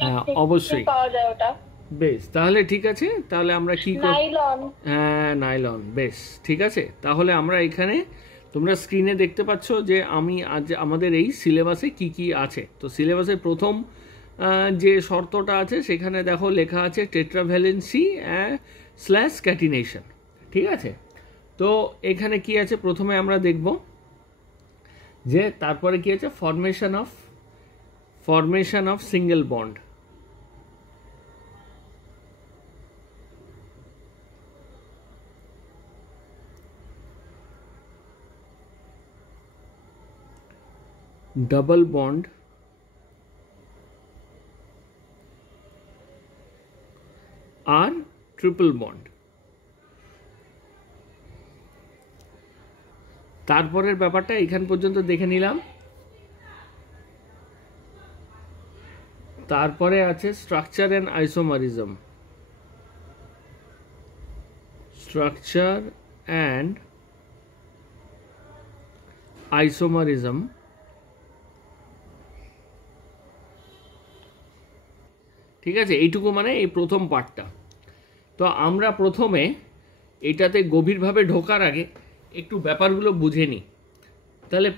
হ্যাঁ অবশ্যই পাওয়া যায় ওটা। বেশ, তাহলে ঠিক আছে, তাহলে আমরা কি নাইলন। হ্যাঁ নাইলন, বেশ ঠিক আছে। তাহলে আমরা এখানে তোমরা স্ক্রিনে দেখতে পাচ্ছ যে আমি আজ আমাদের এই সিলেবাসে কি কি আছে। তো সিলেবাসের প্রথম যে শর্তটা আছে সেখানে দেখো লেখা আছে টেট্রাভ্যালেন্সি স্ল্যাশ ক্যাটিনেশন, ঠিক আছে। তো এখানে কি আছে প্রথমে আমরা দেখব যে তারপরে কি আছে formation of single bond. Double bond আর ট্রিপল বন্ড। তারপরের ব্যাপারটা এখান পর্যন্ত দেখে নিলাম। তারপরে আছে structure and isomerism. Structure and isomerism, ঠিক আছে। এইটুকু মানে এই প্রথম পার্টটা। তো আমরা প্রথমে এটাতে গভীরভাবে ঢোকার আগে একটু ব্যাপারগুলো বুঝে নিই। তাহলে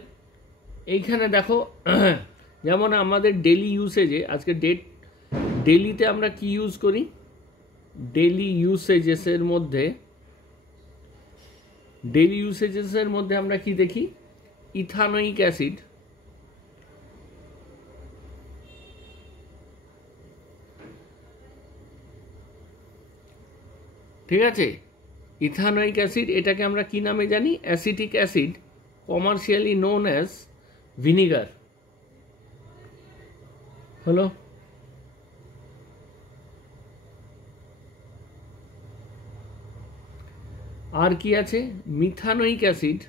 এইখানে দেখো যেমন আমাদের ডেলি ইউসেজে আজকে ডেলিতে আমরা কি ইউজ করি, ডেলি ইউসেজেসের মধ্যে আমরা কি দেখি, ইথানোয়িক অ্যাসিড, ঠিক আছে। ইথানোয়িক অ্যাসিড এটাকে আমরা কি নামে জানি, acetic acid, commercially known as vinegar. হলো। আর কি আছে, মিথানোয়িক অ্যাসিড,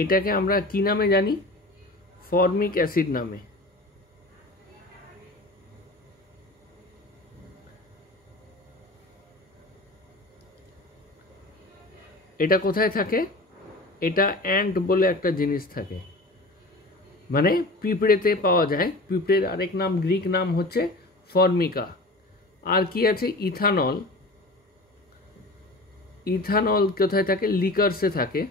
এটাকে আমরা কি নামে জানি, ফর্মিক অ্যাসিড নামে। এটা কোথায় থাকে, এটা অ্যান্ট বলে একটা জিনিস থাকে, মানে পিঁপড়েতে পাওয়া যায়। পিঁপড়ের আরেক নাম, গ্রিক নাম হচ্ছে ফর্মিকা। আর কি আছে, ইথানল। ইথানল কোথায় থাকে, লিকার্সে থাকে।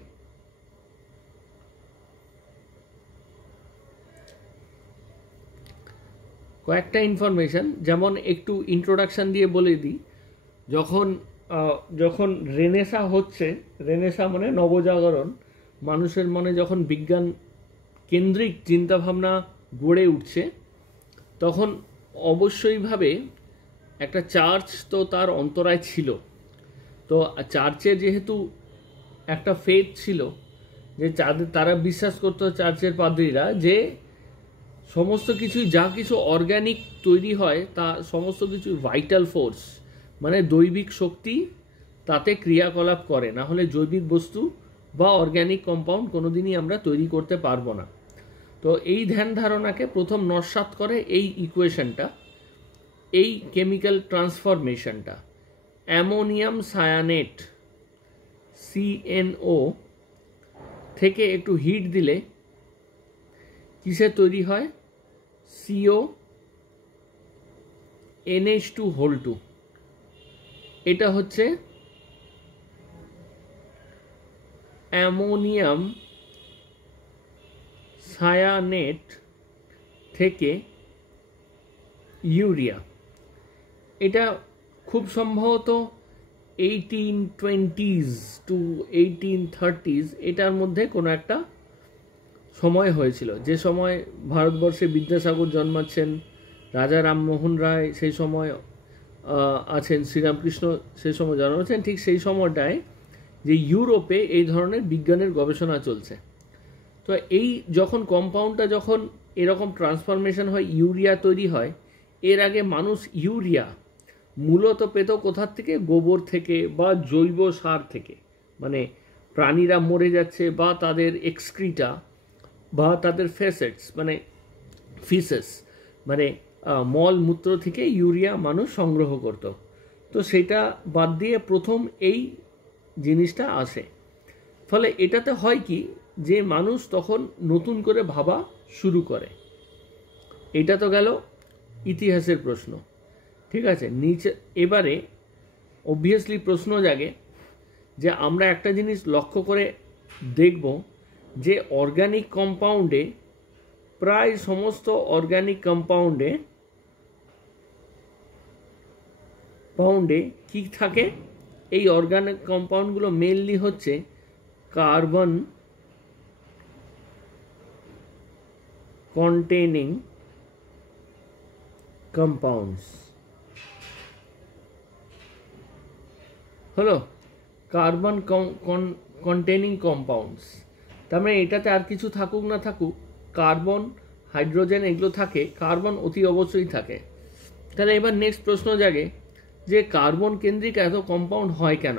কয়েকটা ইনফরমেশন, যেমন একটু ইন্ট্রোডাকশন দিয়ে বলে দিই। যখন যখন রেনেসা হচ্ছে, রেনেসা মানে নবজাগরণ, মানুষের মনে যখন বিজ্ঞান কেন্দ্রিক চিন্তাভাবনা গড়ে উঠছে, তখন অবশ্যইভাবে একটা চার্চ তো তার অন্তরায় ছিল। তো চার্চের যেহেতু একটা ফেথ ছিল, যে তারা বিশ্বাস করতো, চার্চের পাদ্রীরা, যে সমস্ত কিছুই যা কিছু অর্গ্যানিক তৈরি হয় তা সমস্ত কিছু ভাইটাল ফোর্স, মানে দৈবিক শক্তি তাতে ক্রিয়াকলাপ করে, না হলে জৈবিক বস্তু বা অর্গ্যানিক কম্পাউন্ড কোনোদিনই আমরা তৈরি করতে পারবো না। তো এই ধ্যান ধারণাকে প্রথম নস্যাৎ করে এই ইকুয়েশনটা, এই কেমিক্যাল ট্রান্সফরমেশনটা। অ্যামোনিয়াম সায়ানেট CNO থেকে একটু হিট দিলে কিসে তৈরি হয়, CO NH2 এটা হচ্ছে অ্যামোনিয়াম সায়ানেট থেকে ইউরিয়া। এটা খুব সম্ভবত 1820s to 1830s এটার মধ্যে কোনো একটা সময় হয়েছিল, যে সময় ভারতবর্ষে বিদ্যাসাগর জন্মাচ্ছেন, রাজা রামমোহন রায় সেই সময় আছেন, শ্রীরামকৃষ্ণ সেই সময় জন্মাচ্ছেন। ঠিক সেই সময়টায় যে ইউরোপে এই ধরনের বিজ্ঞানের গবেষণা চলছে। তো এই যখন কম্পাউন্ডটা যখন এরকম ট্রান্সফরমেশন হয়, ইউরিয়া তৈরি হয়, এর আগে মানুষ ইউরিয়া মূলত পেত কোথার থেকে, গোবর থেকে বা জৈব সার থেকে, মানে প্রাণীরা মরে যাচ্ছে বা তাদের এক্সক্রিটা বা তাদের ফেসেটস মানে ফিসেস মানে মল মূত্র থেকে ইউরিয়া মানুষ সংগ্রহ করত। তো সেটা বাদ দিয়ে প্রথম এই জিনিসটা আসে। ফলে এটাতে হয় কি, যে মানুষ তখন নতুন করে ভাবা শুরু করে। এটা তো গেল ইতিহাসের প্রশ্ন, ঠিক আছে। নিচে এবারে অবভিয়াসলি প্রশ্ন জাগে যে আমরা একটা জিনিস লক্ষ্য করে দেখব যে অর্গানিক কম্পাউন্ডে, প্রায় সমস্ত অর্গানিক কম্পাউন্ডে কি থাকে? এই অর্গানিক কম্পাউন্ডগুলো মেনলি হচ্ছে কার্বন কন্টেনিং কম্পাউন্ডস। হলো কার্বন কন্টেনিং কম্পাউন্ডস, তার মানে এটাতে আর কিছু থাকুক না থাকুক, কার্বন, হাইড্রোজেন এগুলো থাকে, কার্বন অতি অবশ্যই থাকে। তাহলে এবার নেক্সট প্রশ্ন জাগে যে কার্বন কেন্দ্রিক এত কম্পাউন্ড হয় কেন?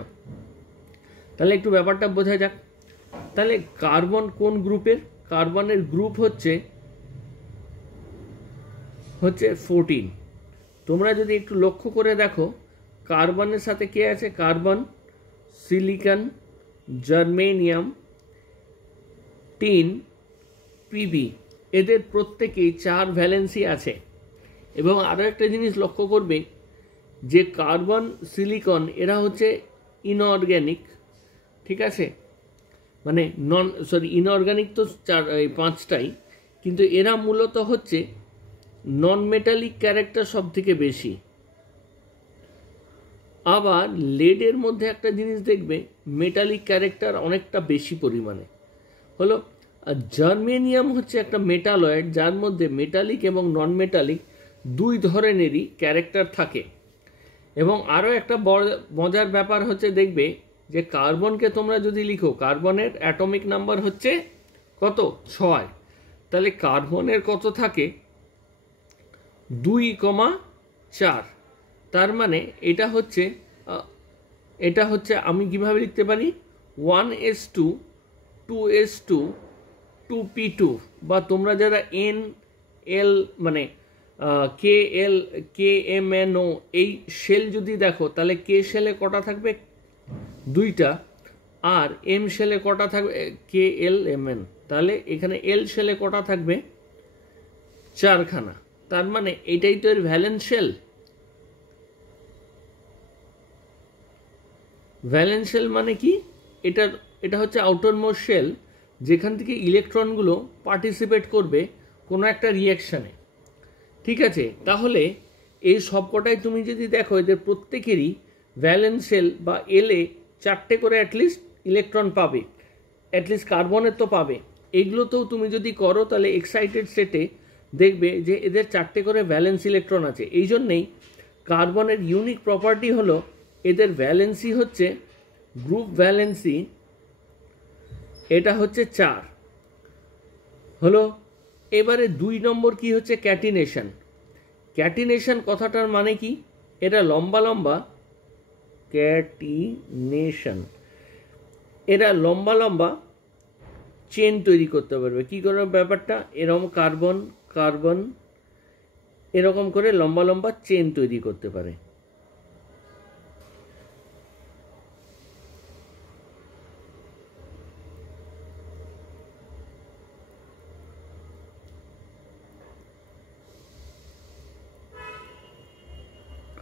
তাহলে একটু ব্যাপারটা বোঝা যাক। তাহলে কার্বন কোন গ্রুপের? কার্বনের গ্রুপ হচ্ছে 14। তোমরা যদি একটু লক্ষ্য করে দেখো, কার্বনের সাথে কে আছে? Carbon, silicon, germanium, tin, PB, এদের প্রত্যেকেই 4 ভ্যালেন্সি আছে। এবং আরও একটা জিনিস লক্ষ্য করবে যে কার্বন, সিলিকন এরা হচ্ছে ইনঅর্গ্যানিক, ঠিক আছে, মানে ইনঅর্গ্যানিক তো 5টাই, কিন্তু এরা মূলত হচ্ছে নন মেটালিক ক্যারেক্টার সব থেকে বেশি। আবার লেডের মধ্যে একটা জিনিস দেখবে, মেটালিক ক্যারেক্টার অনেকটা বেশি পরিমাণে। হলো জার্মেনিয়াম হচ্ছে একটা মেটালয়েড, যার মধ্যে মেটালিক এবং নন মেটালিক দুই ধরনেরই ক্যারেক্টার থাকে। এবং আরও একটা মজার ব্যাপার হচ্ছে, দেখবে যে কার্বনকে তোমরা যদি লিখো, কার্বনের অ্যাটমিক নাম্বার হচ্ছে কত? 6। তাহলে কার্বনের কত থাকে? 2,4। তার মানে এটা হচ্ছে আমি কিভাবে লিখতে পারি? 1s2 2s2 2p2, বা তোমরা যারা NL মানে KMNO এই শেল যদি দেখো, তাহলে কে শেলে কটা থাকবে? 2টা, আর এম শেলে কটা থাকবে? KLMN। তাহলে এখানে এল শেলে কটা থাকবে? 4খানা। তার মানে এটাই তো এর ভ্যালেন্স শেল। ভ্যালেন্স শেল মানে কি? এটা হচ্ছে আউটার মোস্ট শেল, যেখান থেকে ইলেকট্রনগুলো পার্টিসিপেট করবে কোনো একটা রিয়াকশানে, ঠিক আছে। তাহলে এই সবকটাই তুমি যদি দেখো, এদের প্রত্যেকেরই ভ্যালেন্স শেল বা এলে 4টে করে অ্যাটলিস্ট ইলেকট্রন পাবে, অ্যাটলিস্ট কার্বনের তো পাবে। এগুলোতেও তুমি যদি করো, তাহলে এক্সাইটেড সেটে দেখবে যে এদের 4টে করে ভ্যালেন্স ইলেকট্রন আছে। এই জন্যেই কার্বনের ইউনিক প্রপার্টি হলো এদের ভ্যালেন্সি হচ্ছে, গ্রুপ ভ্যালেন্সি এটা হচ্ছে 4। হলো এবারে 2 নম্বর কি হচ্ছে? ক্যাটিনেশন। ক্যাটিনেশন কথাটার মানে কি? এটা লম্বা লম্বা ক্যাটিনেশন, এরা লম্বা লম্বা চেন তৈরি করতে পারবে। কি করে ব্যাপারটা? এরকম কার্বন কার্বন এরকম করে লম্বা লম্বা চেন তৈরি করতে পারে।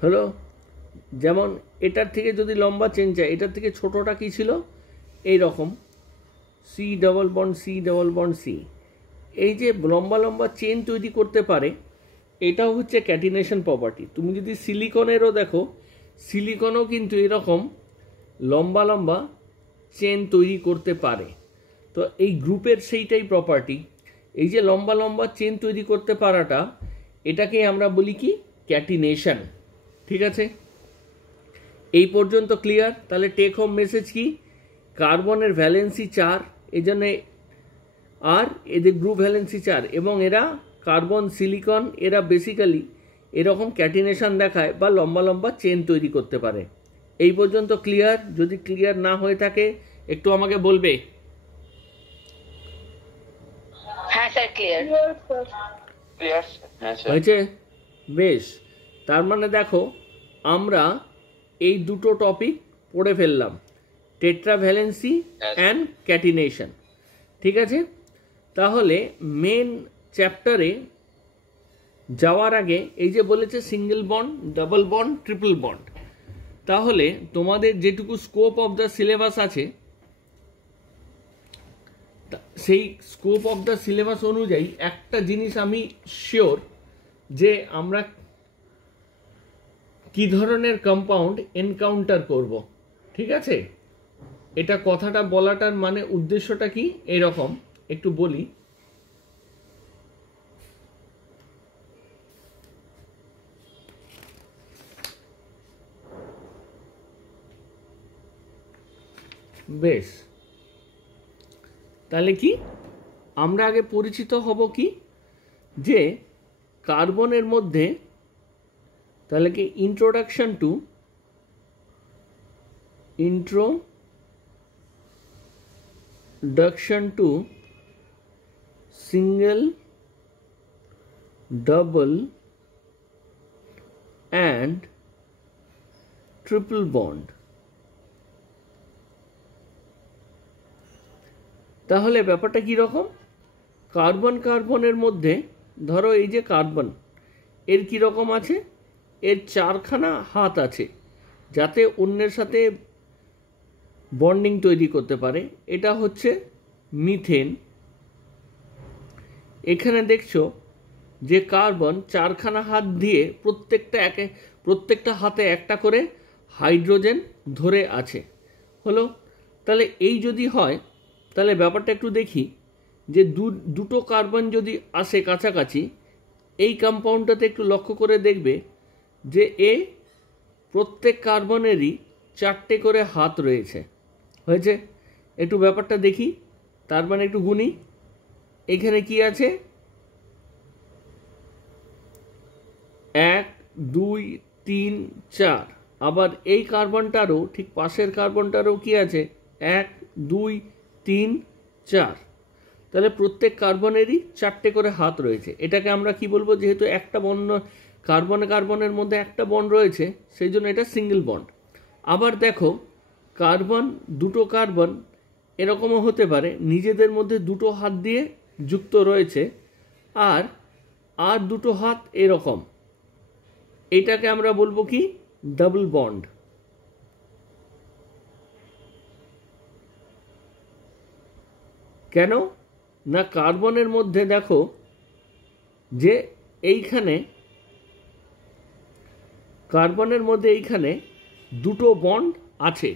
হলো যেমন এটার থেকে যদি লম্বা চেন চাই, এটার থেকে ছোটটা কি ছিল? এই রকম C double bond C double bond C, এই যে লম্বা লম্বা চেন তৈরি করতে পারে, এটাও হচ্ছে ক্যাটিনেশন প্রপার্টি। তুমি যদি সিলিকনেরও দেখো, সিলিকনও কিন্তু এরকম লম্বা লম্বা চেন তৈরি করতে পারে। তো এই গ্রুপের সেইটাই প্রপার্টি, এই যে লম্বা লম্বা চেন তৈরি করতে পারাটা, এটাকে আমরা বলি কি? ক্যাটিনেশন, ঠিক আছে। এই পর্যন্ত ক্লিয়ার? তাহলে টেক হোম মেসেজ কি? কার্বনের ভ্যালেন্সি 4, এই জন্যে, আর এদের গ্রুপ ভ্যালেন্সি 4, এবং এরা কার্বন, সিলিকন এরা বেসিক্যালি এরকম ক্যাটিনেশন দেখায় বা লম্বা লম্বা চেন তৈরি করতে পারে। এই পর্যন্ত ক্লিয়ার? যদি ক্লিয়ার না হয়ে থাকে একটু আমাকে বলবে। হ্যাঁ স্যার, ক্লিয়ার। হয়েছে? বেশ। তার মানে দেখো, আমরা এই দুটো টপিক পড়ে ফেললাম, টেট্রাভ্যালেন্সি অ্যান্ড ক্যাটিনেশন। ঠিক আছে, তাহলে মেন চ্যাপ্টারে যাওয়ার আগে এই যে বলেছে single bond, double bond, triple bond, তাহলে তোমাদের যেটুকু স্কোপ অফ দ্য সিলেবাস আছে সেই স্কোপ অফ দ্য সিলেবাস অনুযায়ী একটা জিনিস আমি শিওর যে আমরা কি ধরনের কম্পাউন্ড এনকাউন্টার করব। ঠিক আছে, এটা কথাটা বলাটার মানে উদ্দেশ্যটা কি এরকম একটু বলি। বেশ, তাহলে কি আমরা আগে পরিচিত হব কি যে কার্বনের মধ্যে, তাহলে কি introduction to single, double and triple bond. তাহলে ব্যাপারটা কি রকম, কার্বনের মধ্যে ধরো এই যে কার্বন, এর কি রকম আছে, এর 4খানা হাত আছে যাতে অন্যের সাথে বন্ডিং তৈরি করতে পারে। এটা হচ্ছে মিথেন। এখানে দেখছো যে কার্বন 4খানা হাত দিয়ে প্রত্যেকটা হাতে একটা করে হাইড্রোজেন ধরে আছে। হলো, তাহলে এই যদি হয় তাহলে ব্যাপারটা একটু দেখি যে দুটো কার্বন যদি আসে কাছাকাছি, এই কম্পাউন্ডটাতে একটু লক্ষ্য করে দেখবে যে প্রত্যেক কার্বনেরই 4টে করে হাত রয়েছে। হয়েছে, একটু ব্যাপারটা দেখি, তার মানে একটু গুনি। এখানে কি আছে, 1 2 3 4। আবার এই কার্বনটারও ঠিক পাশের কার্বনটারও কি আছে, 1 2 3 4। তাহলে প্রত্যেক কার্বনেরই 4টে করে হাত রয়েছে। এটাকে আমরা কি বলবো, যেহেতু একটা বন্ড কার্বনের মধ্যে একটা বন্ড রয়েছে সেই জন্য এটা সিঙ্গেল বন্ড। আবার দেখো দুটো কার্বন এরকমও হতে পারে নিজেদের মধ্যে দুটো হাত দিয়ে যুক্ত রয়েছে, আর দুটো হাত এরকম, এটাকে আমরা বলবো কি ডাবল বন্ড। কেন না, কার্বনের মধ্যে দেখো যে এইখানে দুটো বন্ড আছে,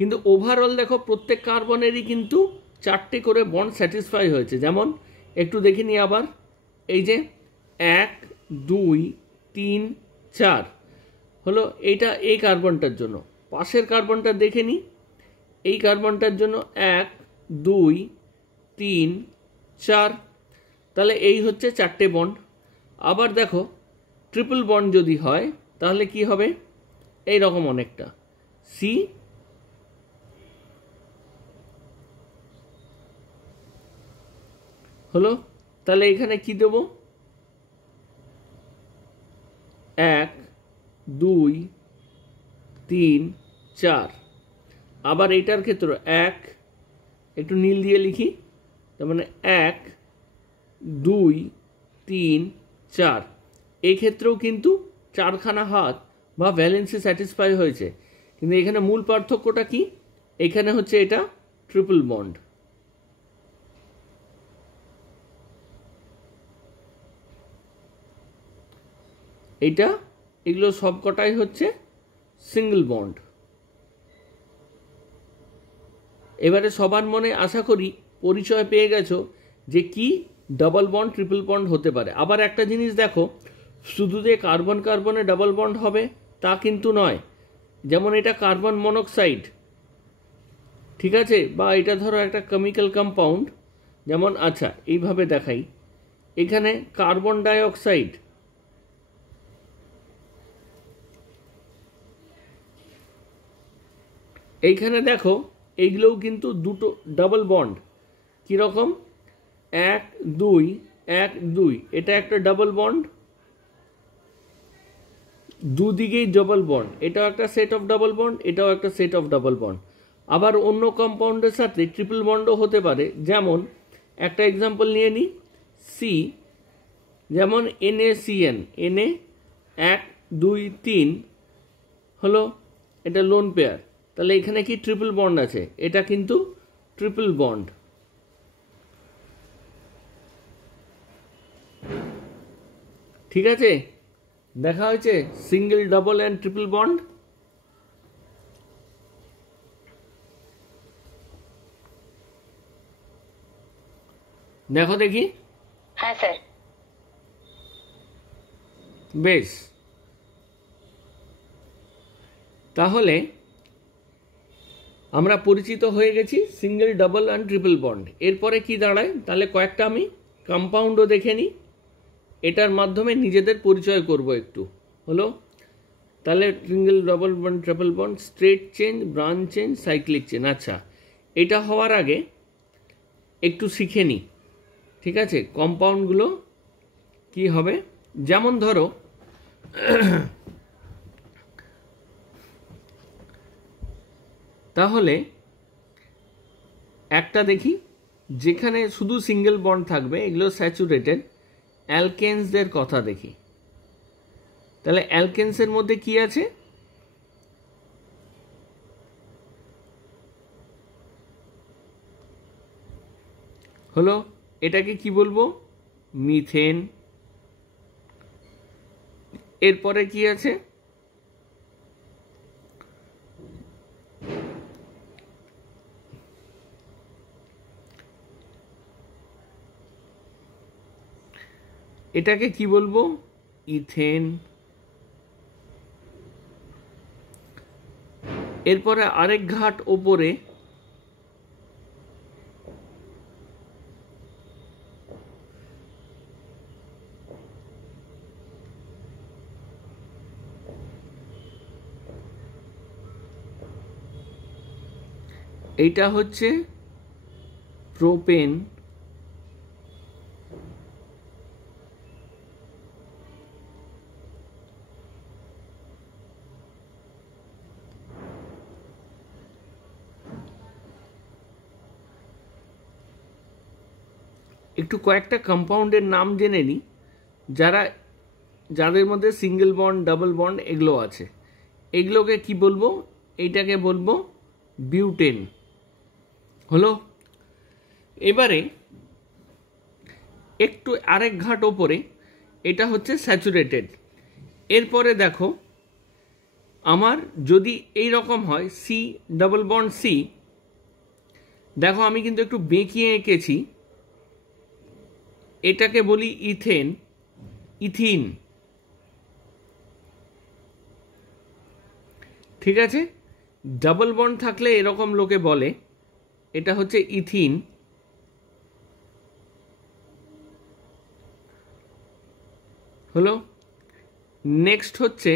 কিন্তু ওভারঅল দেখো প্রত্যেক কার্বনেরই কিন্তু 4টে করে বন্ড স্যাটিসফাই হয়েছে। যেমন একটু দেখে নিই আবার, এই যে 1 2 3 4 হলো, এইটা এই কার্বনটার জন্য। পাশের কার্বনটা দেখে নিই, এই কার্বনটার জন্য 1 2 3 4। তাহলে এই হচ্ছে 4টে বন্ড। আবার দেখো ট্রিপল বন্ড যদি হয় তাহলে কি হবে, এই রকম অনেকটা সি হলো। তাহলে এখানে কি দেব, 1 2 3 4। আবার এইটার ক্ষেত্রে 1, একটু নীল দিয়ে লিখি, তার মানে 1 2 3 4। এই ক্ষেত্রেও কিন্তু 4খানা হাত বা ভ্যালেন্সি স্যাটিসফাই হয়েছে, কিন্তু এখানে মূল পার্থক্যটা কি, এখানে হচ্ছে এটা ট্রিপল বন্ড। এগুলো সবকটাই হচ্ছে সিঙ্গেল বন্ড। এবারে সবার মনে আশা করি পরিচয় পেয়ে গেছো যে কি ডাবল বন্ড ট্রিপল বন্ড হতে পারে। আবার একটা জিনিস দেখো, শুধু যে কার্বনে ডাবল বন্ড হবে তা কিন্তু নয়। যেমন এটা কার্বন মনোক্সাইড, ঠিক আছে, বা এটা ধরো একটা কেমিক্যাল কম্পাউন্ড, যেমন আচ্ছা এইভাবে দেখাই, এখানে কার্বন ডাই অক্সাইড, এইখানে দেখো এইগুলোও কিন্তু দুটো ডাবল বন্ড। কীরকম, 1 2 1 2, এটা একটা ডাবল বন্ড, দুদিকেই ডাবল বন্ড, এটাও একটা সেট অফ ডাবল বন্ড, এটাও একটা সেট অফ ডাবল বন্ড। আবার অন্য কম্পাউন্ডের সাথে ট্রিপল বন্ডও হতে পারে, যেমন একটা এক্সাম্পল নিয়ে নিই, সি, যেমন NaCN, Na 1 2 3 হলো, এটা লোন পেয়ার, তাহলে এখানে কি ট্রিপল বন্ড আছে, এটা কিন্তু ট্রিপল বন্ড। ঠিক আছে, দেখা হয়েছে single, double and triple bond. দেখো দেখি। হ্যাঁ স্যার। বেশ, তাহলে আমরা পরিচিত হয়ে গেছি single, double and triple bond. এরপরে কি দাঁড়ায়, তাহলে কয়েকটা আমি কম্পাউন্ডও দেখে নিই, এটার মাধ্যমে নিজেদের পরিচয় করব একটু। হলো, তাহলে single, double bond, triple bond, straight chain, branch chain, cyclic chain. আচ্ছা, এটা হওয়ার আগে একটু শিখে নিই। ঠিক আছে, কম্পাউন্ডগুলো কি হবে, যেমন ধরো তাহলে একটা দেখি যেখানে শুধু সিঙ্গেল বন্ড থাকবে, এগুলো স্যাচুরেটেড, অ্যালকেনসদের কথা দেখি। তাহলে অ্যালকেনসের মধ্যে কি আছে, হলো, এটাকে কি বলবো, মিথেন। এরপরে কি আছে, এটাকে কি বলবো, ইথেন। এরপরে আরেক ঘাট ওপরে এইটা হচ্ছে প্রোপেন। একটু কয়েকটা কম্পাউন্ডের নাম জেনে নিই, যাদের মধ্যে সিঙ্গেল বন্ড, ডাবল বন্ড এগুলো আছে। এগুলোকে কি বলবো, এইটাকে বলবো বিউটেন। হলো, এবারে একটু আরেক ঘাট ওপরে, এটা হচ্ছে স্যাচুরেটেড। এরপরে দেখো, আমার যদি এই রকম হয়, সি, ডাবল বন্ড সি, দেখো আমি কিন্তু একটু বেঁকিয়ে এঁকেছি, এটাকে বলি ইথেন, ইথিন। ঠিক আছে, ডাবল বন্ড থাকলে এরকম লোকে বলে, এটা হচ্ছে ইথিন। হলো, নেক্সট হচ্ছে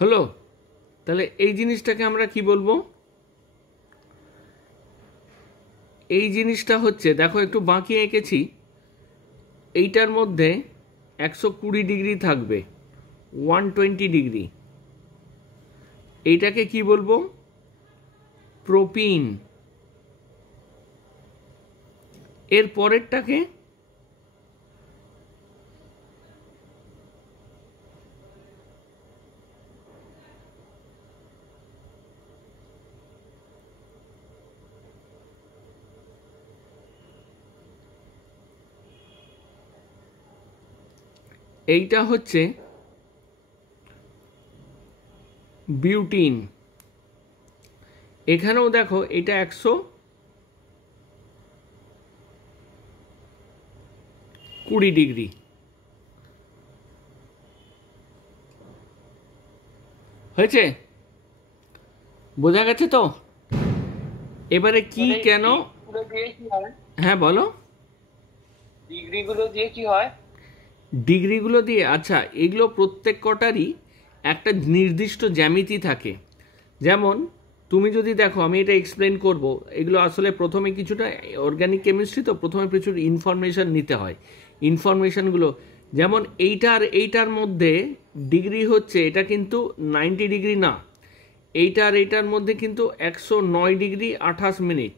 হলো, তাহলে এই জিনিসটাকে আমরা কি বলবো, এই জিনিসটা হচ্ছে, দেখো একটু বাঁকিয়ে এঁকেছি, এইটার মধ্যে 120 ডিগ্রি থাকবে, 120 ডিগ্রি, এইটাকে কি বলবো, প্রোপিন। এর পরেরটাকে এইটা হচ্ছে বিউটিন। এখানেও দেখো এটা 120 ডিগ্রি। হয়েছে, বোঝা গেছে তো? এবারে কি, কেন, হ্যাঁ বলো। ডিগ্রিগুলো দিয়ে কি হয়? ডিগ্রিগুলো দিয়ে, আচ্ছা, এগুলো প্রত্যেক কটারই একটা নির্দিষ্ট জ্যামিতি থাকে। যেমন তুমি যদি দেখো, আমি এটা এক্সপ্লেন করব, এগুলো আসলে প্রথমে কিছুটা অর্গানিক কেমিস্ট্রি, তো প্রথমে প্রচুর ইনফরমেশন নিতে হয়। ইনফরমেশনগুলো যেমন এইটার মধ্যে ডিগ্রি হচ্ছে, এটা কিন্তু 90 ডিগ্রি না, এইটার মধ্যে কিন্তু 109 ডিগ্রি 28 মিনিট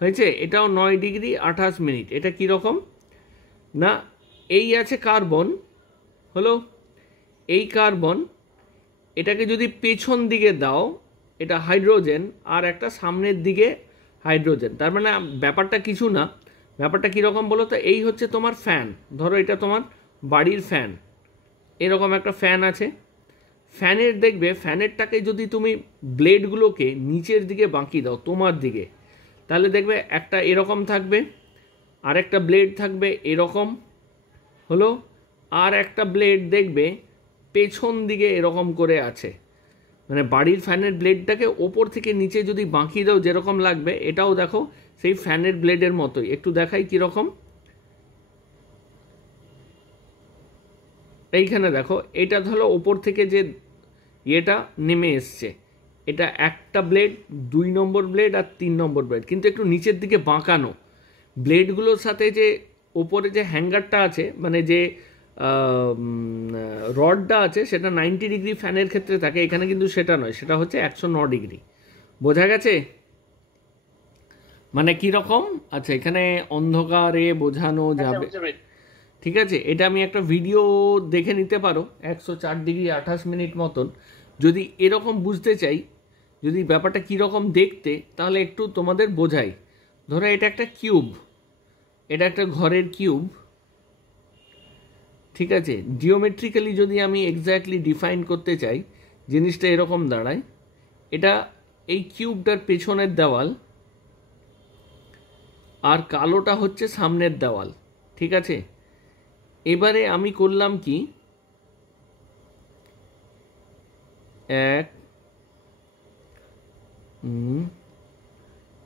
হয়েছে, এটাও 9 ডিগ্রি 28 মিনিট। এটা কীরকম না, এই আছে কার্বন, হলো এই কার্বন, এটাকে যদি পেছন দিকে দাও এটা হাইড্রোজেন, আর একটা সামনের দিকে হাইড্রোজেন, তার মানে ব্যাপারটা কিছু না। ব্যাপারটা কীরকম বলো তো, এই হচ্ছে তোমার ফ্যান, ধরো এটা তোমার বাড়ির ফ্যান, এরকম একটা ফ্যান আছে। ফ্যানের দেখবে, ফ্যানেরটাকে যদি তুমি ব্লেডগুলোকে নিচের দিকে বাঁকিয়ে দাও তোমার দিকে, তাহলে দেখবে একটা এরকম থাকবে, আর একটা ব্লেড থাকবে এরকম, হলো, আর একটা ব্লেড দেখবে পেছন দিকে এরকম করে আছে। মানে বাড়ির ফ্যানের ব্লেডটাকে ওপর থেকে নিচে যদি বাঁকিয়ে দাও যেরকম লাগবে, এটাও দেখো সেই ফ্যানের ব্লেডের মতোই। একটু দেখাই কীরকম, এইখানে দেখো, এটা ধরো ওপর থেকে যে এটা নেমে এসছে, এটা একটা ব্লেড, 2 নম্বর ব্লেড আর 3 নম্বর ব্লেড, কিন্তু একটু নিচের দিকে বাঁকানো। ব্লেডগুলোর সাথে যে ওপরে যে হ্যাঙ্গারটা আছে, মানে যে রডটা আছে, সেটা 90 ডিগ্রি ফ্যানের ক্ষেত্রে থাকে, এখানে কিন্তু সেটা নয়, সেটা হচ্ছে 109 ডিগ্রি। বোঝা গেছে মানে কীরকম? আচ্ছা, এখানে অন্ধকারে বোঝানো যাবে, ঠিক আছে। এটা আমি একটা ভিডিও দেখে নিতে পারো, 104 ডিগ্রি 28 মিনিট মতন। যদি এরকম বুঝতে চাই, যদি ব্যাপারটা কীরকম দেখতে, তাহলে একটু তোমাদের বোঝাই। ধরো এটা একটা কিউব, এটা একটা ঘরের কিউব, ঠিক আছে। জিওমেট্রিক্যালি যদি আমি এক্স্যাক্টলি ডিফাইন করতে চাই, জিনিসটা এরকম দাঁড়ায়। এটা এই কিউবটার পেছনের দেওয়াল, আর কালোটা হচ্ছে সামনের দেওয়াল, ঠিক আছে। এবারে আমি করলাম কি, এক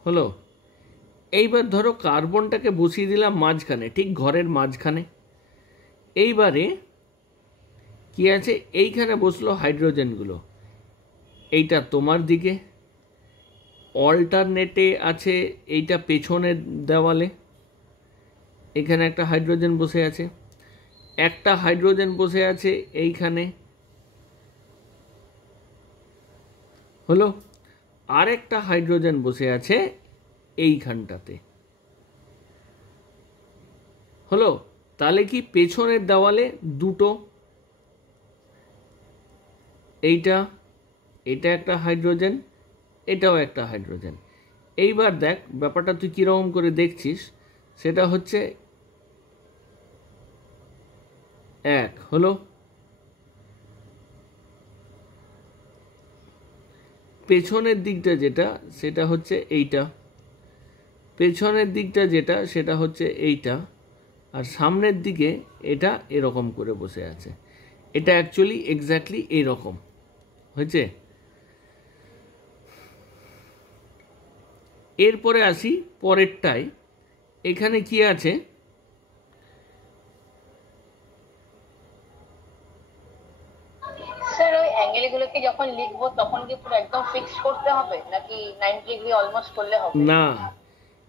হলো, এইবার ধরো কার্বনটাকে বসিয়ে দিলাম মাঝখানে, ঠিক ঘরের মাঝখানে। এইবারে কি আছে, এইখানে বসলো হাইড্রোজেনগুলো, এইটা তোমার দিকে, অল্টারনেটে আছে এইটা পেছনের দেওয়ালে, এখানে একটা হাইড্রোজেন বসে আছে, একটা হাইড্রোজেন বসে আছে এইখানে, হলো, আরেকটা হাইড্রোজেন বসে আছে এইখানটাতে, হলো। তাহলে কি পেছনের দেওয়ালে দুটো, এইটা, এটা একটা হাইড্রোজেন, এটাও একটা হাইড্রোজেন। এইবার দেখ ব্যাপারটা তুই কীরকম করে দেখছিস, সেটা হচ্ছে এক, হলো, পেছনের দিকটা যেটা সেটা হচ্ছে এইটা, পেছনের দিকটা যেটা সেটা হচ্ছে এইটা, আর সামনের দিকে এটা এরকম করে বসে আছে। এটা অ্যাকচুয়ালি এক্স্যাক্টলি এইরকম হয়েছে। এরপরে আসি পরেরটায়, এখানে কি আছে, স্যার ওই অ্যাঙ্গেলগুলোকে যখন লিখবো তখন কি পুরো একদম ফিক্স করতে হবে নাকি 90 ডিগ্রি অলমোস্ট করলে হবে? না,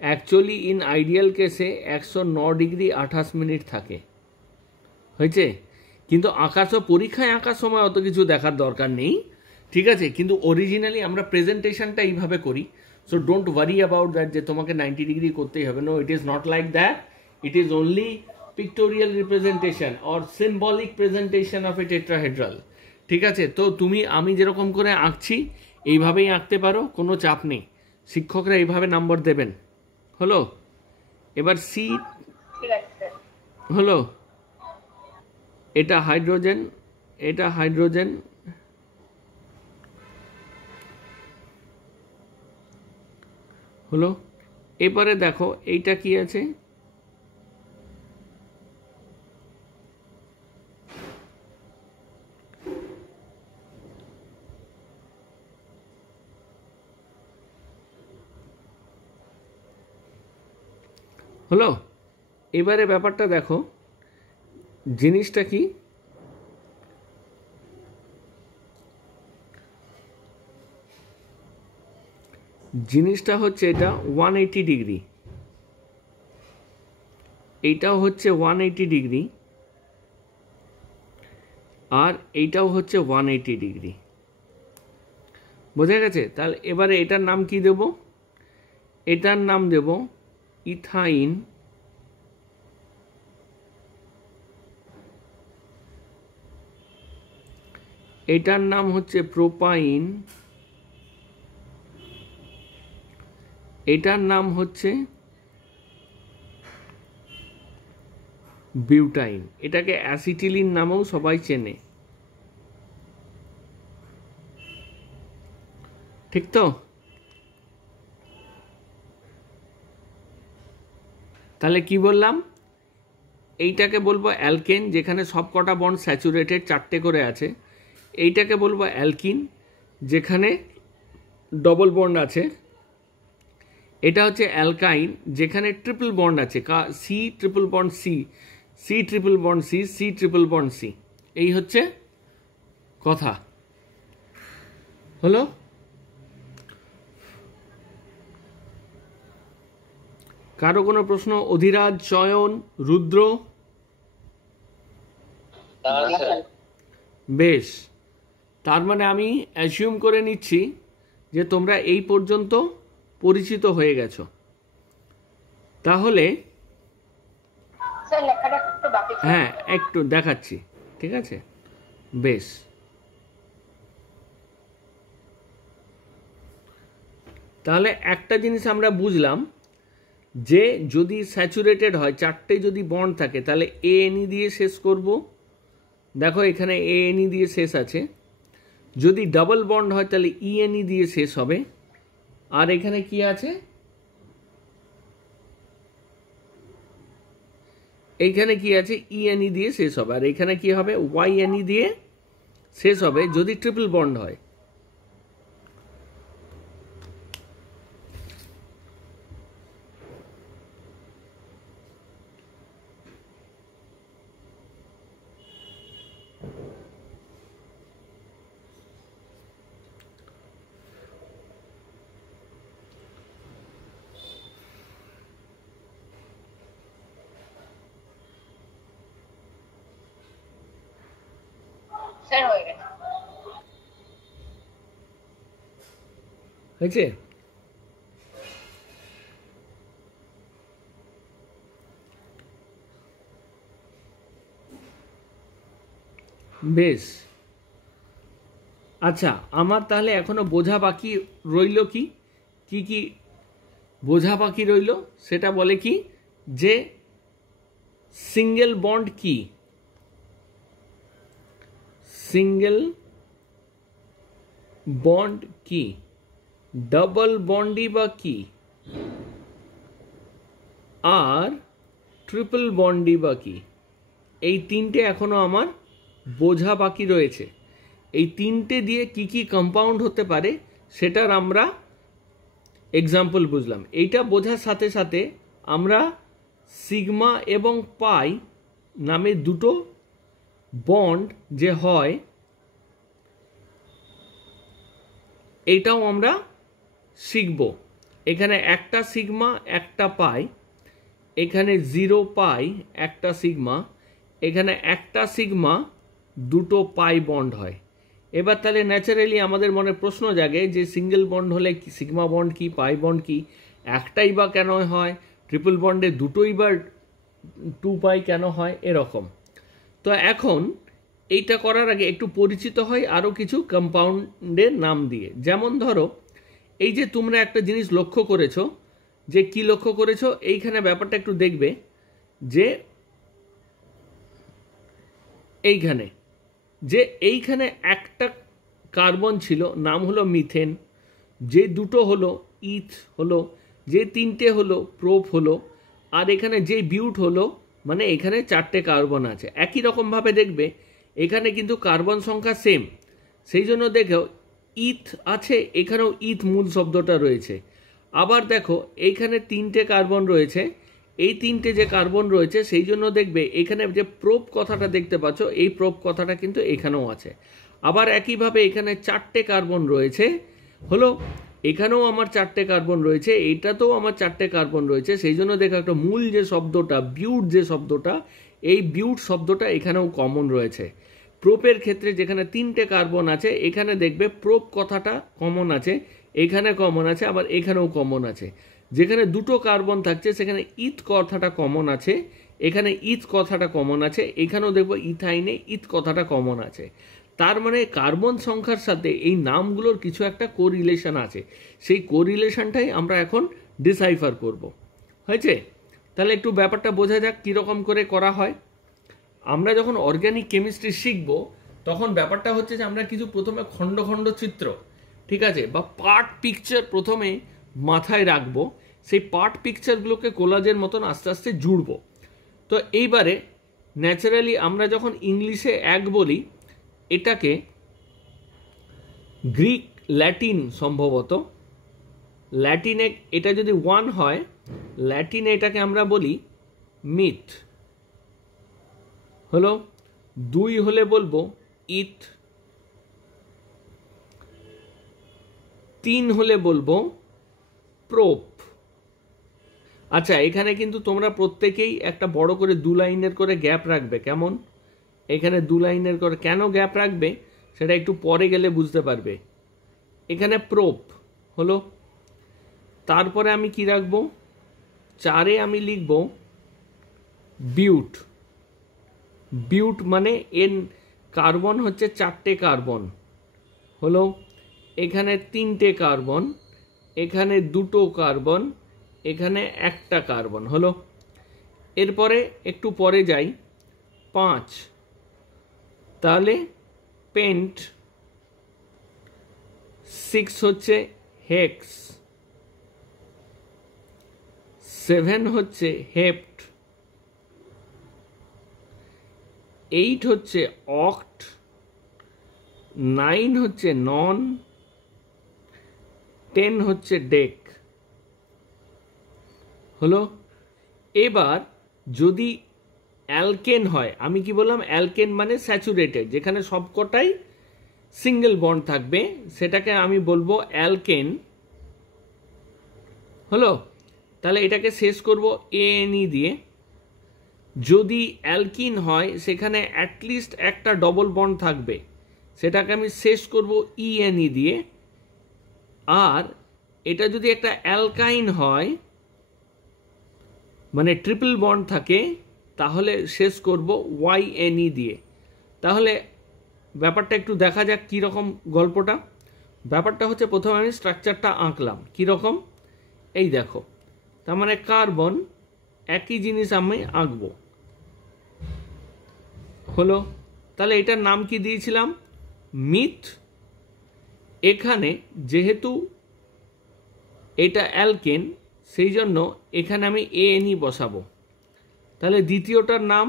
অ্যাকচুয়ালি ইন আইডিয়াল কেসে 109 ডিগ্রি 28 মিনিট থাকে, হয়েছে। কিন্তু পরীক্ষায় আঁকার সময় অত কিছু দেখার দরকার নেই, ঠিক আছে। কিন্তু অরিজিনালি আমরা প্রেজেন্টেশনটা এইভাবে করি, so don't worry about that যে তোমাকে 90 ডিগ্রি করতেই হবে। No, it is not like that, it is only pictorial representation or symbolic presentation of a tetrahedral, ঠিক আছে। তো তুমি আমি যেরকম করে আঁকছি এইভাবেই আঁকতে পারো, কোনো চাপ নেই, শিক্ষকরা এইভাবে নম্বর দেবেন, হলো। এবার সি, ঠিক আছে স্যার। হলো, এটা হাইড্রোজেন, এটা হাইড্রোজেন, হলো। এবারে দেখো এইটা কি আছে, হলো। এবারে ব্যাপারটা দেখো, জিনিসটা কি, জিনিসটা হচ্ছে এটা 180 ডিগ্রি, এইটাও হচ্ছে 180 ডিগ্রি, আর এইটাও হচ্ছে 180 ডিগ্রি। বোঝা গেছে? তাহলে এবারে এটার নাম কি দেব? এটার নাম দেব ইথাইন, এটার নাম হচ্ছে প্রোপাইন, এটার নাম হচ্ছে বিউটাইন। এটাকে অ্যাসিটিলিন নামেও সবাই চেনে, ঠিক তো? তাহলে কি বললাম? এইটাকে বলবো অ্যালকেন, যেখানে সব কটা বন্ড স্যাচুরেটেড, 4টে করে আছে। এইটাকে বলবো অ্যালকিন, যেখানে ডবল বন্ড আছে। এটা হচ্ছে অ্যালকাইন, যেখানে ট্রিপল বন্ড আছে, C triple bond C, C triple bond C, C triple bond C. এই হচ্ছে কথা, হলো? কারো কোনো প্রশ্ন? অধিরাজ, চয়ন, রুদ্র? বেশ, তার মানে আমি অ্যাজিউম করে নিচ্ছি যে তোমরা এই পর্যন্ত পরিচিত হয়ে গেছো। তাহলে স্যার লেখাটা একটু বাকি ছিল। হ্যাঁ, একটু দেখাচ্ছি, ঠিক আছে? বেশ, তাহলে একটা জিনিস আমরা বুঝলাম যে যদি স্যাচুরেটেড হয়, 4টে যদি বন্ড থাকে, তাহলে এএনই দিয়ে শেষ করব। দেখো এখানে এএনই দিয়ে শেষ আছে। যদি ডাবল বন্ড হয় তাহলে ইএনই দিয়ে শেষ হবে। আর এখানে কি আছে? এইখানে কি আছে? ইএনই দিয়ে শেষ হবে। আর এখানে কি হবে? ওয়াইএনই দিয়ে শেষ হবে যদি ট্রিপল বন্ড হয়। স্যার হয়ে গেছে। হয়েছে? বেশ, আচ্ছা, আমার তাহলে এখনো বোঝা বাকি রইল কি কি কি বোঝা বাকি রইল সেটা বলে কি, যে সিঙ্গেল বন্ড কি, সিঙ্গেল বন্ড কি, ডাবল বন্ডই বা কি, আর ট্রিপল বন্ডই বা কি। এই তিনটে এখনো আমার বোঝা বাকি রয়েছে। এই তিনটে দিয়ে কি কি কম্পাউন্ড হতে পারে সেটার আমরা এক্সাম্পল বুঝলাম। এইটা বোঝার সাথে সাথে আমরা সিগমা এবং পাই নামে দুটো বন্ড যে হয় এটাও আমরা শিখব। এখানে একটা সিগমা একটা পাই, এখানে 0 পাই একটা সিগমা, এখানে একটা সিগমা দুটো পাই বন্ড হয়। এবার তাহলে ন্যাচারালি আমাদের মনে প্রশ্ন জাগে যে সিঙ্গেল বন্ড হলে সিগমা বন্ড কি, পাই বন্ড কি, একটাই বা কেন হয়, ট্রিপল বন্ডে দুটোই বা 2 পাই কেন হয়, এরকম। তো এখন এইটা করার আগে একটু পরিচিত হয় আরও কিছু কম্পাউন্ডের নাম দিয়ে। যেমন ধরো, এই যে তোমরা একটা জিনিস লক্ষ্য করেছো, যে কি লক্ষ্য করেছো, এইখানে ব্যাপারটা একটু দেখবে যে এইখানে একটা কার্বন ছিল, নাম হলো মিথেন, যে দুটো হলো ইথ হলো, যে তিনটে হলো প্রোপ হলো, আর এখানে যে বিউট হলো, মানে এখানে 4টে কার্বন আছে। একই রকমভাবে দেখবে এখানে কিন্তু কার্বন সংখ্যা সেম, সেই জন্য দেখো ইথ আছে, এখানেও ইথ মূল শব্দটা রয়েছে। আবার দেখো এইখানে 3টে কার্বন রয়েছে, এই তিনটে যে কার্বন রয়েছে সেই জন্য দেখবে এখানে যে প্রোপ কথাটা দেখতে পাচ্ছ, এই প্রোপ কথাটা কিন্তু এখানেও আছে। আবার একইভাবে এখানে 4টে কার্বন রয়েছে, হলো এখানেও আমার 4টে কার্বন রয়েছে, এইটাতেও আমার 4টে কার্বন রয়েছে। সেই জন্য দেখো একটা মূল যে শব্দটা বিউট, যে শব্দটা, এই বিউট শব্দটা এখানেও কমন রয়েছে। প্রোপের ক্ষেত্রে যেখানে 3টে কার্বন আছে এখানে দেখবে প্রোপ কথাটা কমন আছে, এখানে কমন আছে, আবার এখানেও কমন আছে। যেখানে 2টো কার্বন থাকছে সেখানে ইথ কথাটা কমন আছে, এখানে ইথ কথাটা কমন আছে, এখানেও দেখবো ইথাইনে ইথ কথাটা কমন আছে। তার মানে কার্বন সংখ্যার সাথে এই নামগুলোর কিছু একটা কোরিলেশন আছে, সেই কোরিলেশনটাই আমরা এখন ডিসাইফার করব। হয়েছে? তাহলে একটু ব্যাপারটা বোঝা যাক কীরকম করে করা হয়। আমরা যখন অর্গ্যানিক কেমিস্ট্রি শিখব তখন ব্যাপারটা হচ্ছে যে আমরা কিছু প্রথমে খণ্ড খণ্ড চিত্র, ঠিক আছে, বা পার্ট পিকচার প্রথমে মাথায় রাখবো, সেই পার্ট পিকচারগুলোকে কোলাজের মতন আস্তে আস্তে জুড়ব। তো এইবারে ন্যাচারালি আমরা যখন ইংলিশে এক বলি, এটাকে গ্রিক ল্যাটিন সম্ভবত, ল্যাটিনে এটা যদি 1 হয়, ল্যাটিনে এটাকে আমরা বলি মিথ, হলো 2 হলে বলবো ইথ, 3 হলে বলবো প্রোপ। আচ্ছা, এখানে কিন্তু তোমরা প্রত্যেকেই একটা বড় করে 2 লাইনের করে গ্যাপ রাখবে। কেমন? এখানে 2 লাইনের করে কেন গ্যাপ রাখবে সেটা একটু পরে গেলে বুঝতে পারবে। এখানে প্রোপ হলো, তারপরে আমি কি রাখবো, 4-এ আমি লিখব বিউট। বিউট মানে এন কার্বন হচ্ছে 4টে কার্বন, হলো এখানে 3টে কার্বন, এখানে 2টো কার্বন, এখানে 1টা কার্বন, হলো। এরপরে একটু পরে যাই, 5, তাহলে পেন্ট, 6 হচ্ছে হেক্স, 7 হচ্ছে হেপ্ট, 8 হচ্ছে অক্ট, 9 হচ্ছে নন, 10 হচ্ছে ডেক, হলো। এবার যদি অ্যালকেন হয়, আমি কি বললাম, অ্যালকেন মানে স্যাচুরেটেড, যেখানে সবকটাই সিঙ্গেল বন্ড থাকবে, সেটাকে আমি বলবো অ্যালকেন, হলো। তাহলে এটাকে শেষ করব এএনই দিয়ে। যদি অ্যালকিন হয় সেখানে অ্যাটলিস্ট একটা ডবল বন্ড থাকবে, সেটাকে আমি শেষ করব ইএনই দিয়ে। আর এটা যদি একটা অ্যালকাইন হয়, মানে ট্রিপল বন্ড থাকে, তাহলে শেষ করব ওয়াইএনই দিয়ে। তাহলে ব্যাপারটা একটু দেখা যাক কীরকম গল্পটা। ব্যাপারটা হচ্ছে প্রথমে আমি স্ট্রাকচারটা আঁকলাম, কীরকম, এই দেখো, তার মানে কার্বন একই জিনিস আমি আঁকবো, হলো। তাহলে এটার নাম কি দিয়েছিলাম, মিথ। এখানে যেহেতু এটা অ্যালকেন সেই জন্য এখানে আমি এএনই বসাবো। তাহলে দ্বিতীয়টার নাম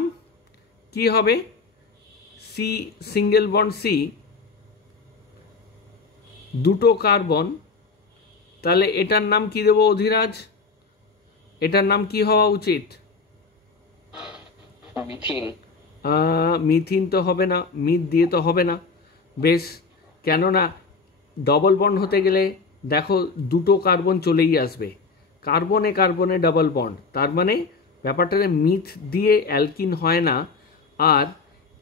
কি হবে, সি, সিঙ্গেল বন্ড সি, 2টো কার্বন, তাহলে এটার নাম কি দেবো অধিরাজ, এটার নাম কি হওয়া উচিত, মিথিন। মিথিন তো হবে না, মিথ দিয়ে তো হবে না, বেশ, কেননা ডবল বন্ড হতে গেলে দেখো 2টো কার্বন চলেই আসবে, কার্বনে কার্বনে ডাবল বন্ড, তার মানে ব্যাপারটাতে মিথ দিয়ে অ্যালকিন হয় না আর